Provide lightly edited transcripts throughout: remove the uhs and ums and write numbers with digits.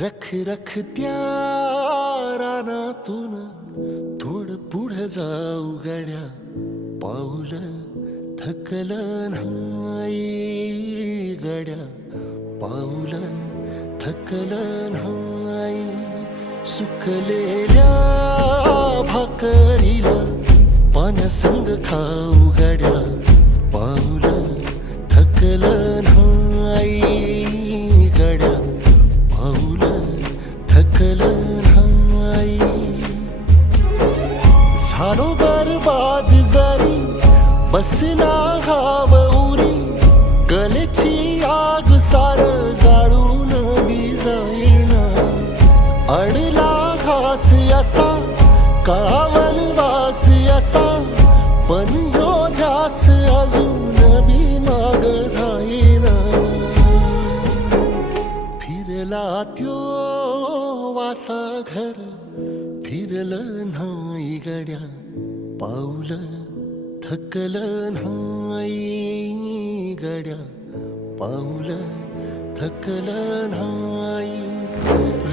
रख रख त्या रानातून थोडं पुढं जाऊ गड्या, पाऊल थकलं नाही गड्या, पाऊल थकलं नाही. सुकलेल्या भाकरीला पाण्यासंग खाऊ गड्या, पाऊल थकलं नाही गड्या, पाऊल थकलं नाही. झालो बरबाद जरी बसला घाव उरी, कलेची आग सार जाळून विजाईना. अडला घास असा काळा वनवास असा, पण ह्यो ध्यास अजून बी माग राहीना. फिरला त्यो वासा घर, फिरलं नाही गड्या, पाऊल थकलं नाही गड्या, पाऊल थकलं नाही.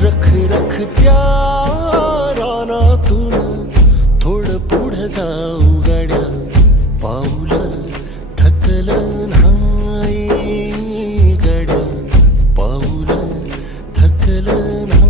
रख रख त्या रानातून थोडं पुढं जाऊ गड्या, पाऊल थकलं नाही गड्या, पाऊल थकलं नाही.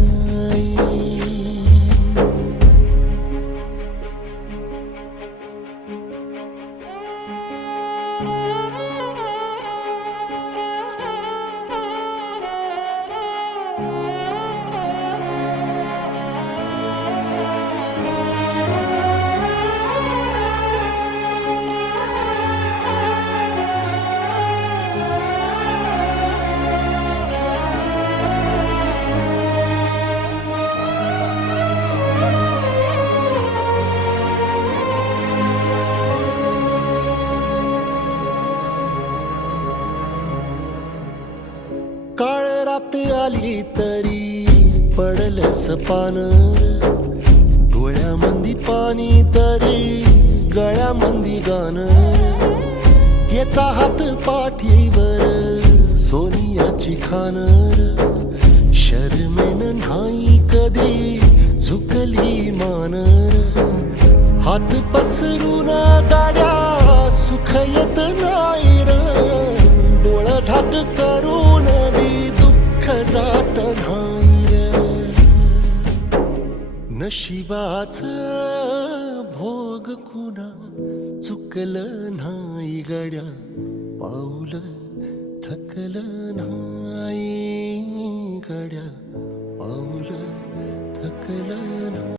काळ रात आली तरी पडलंस पानर, डोळ्यामंदी पाणी तरी गळ्यामंदी गाणं. याचा हात पाठीवर सोनियाची खानर, शर्मेन नाही कधी झुकली मानर. हात पसरून गाड्या सुख येत नाही र, डोळं झाक करून बी दुःख जात नाही र. नशिबाचं भोग कुणा चुकलं नाही गड्या, पाऊल थकलं नाही गड्या, पाऊल थकलं नाही.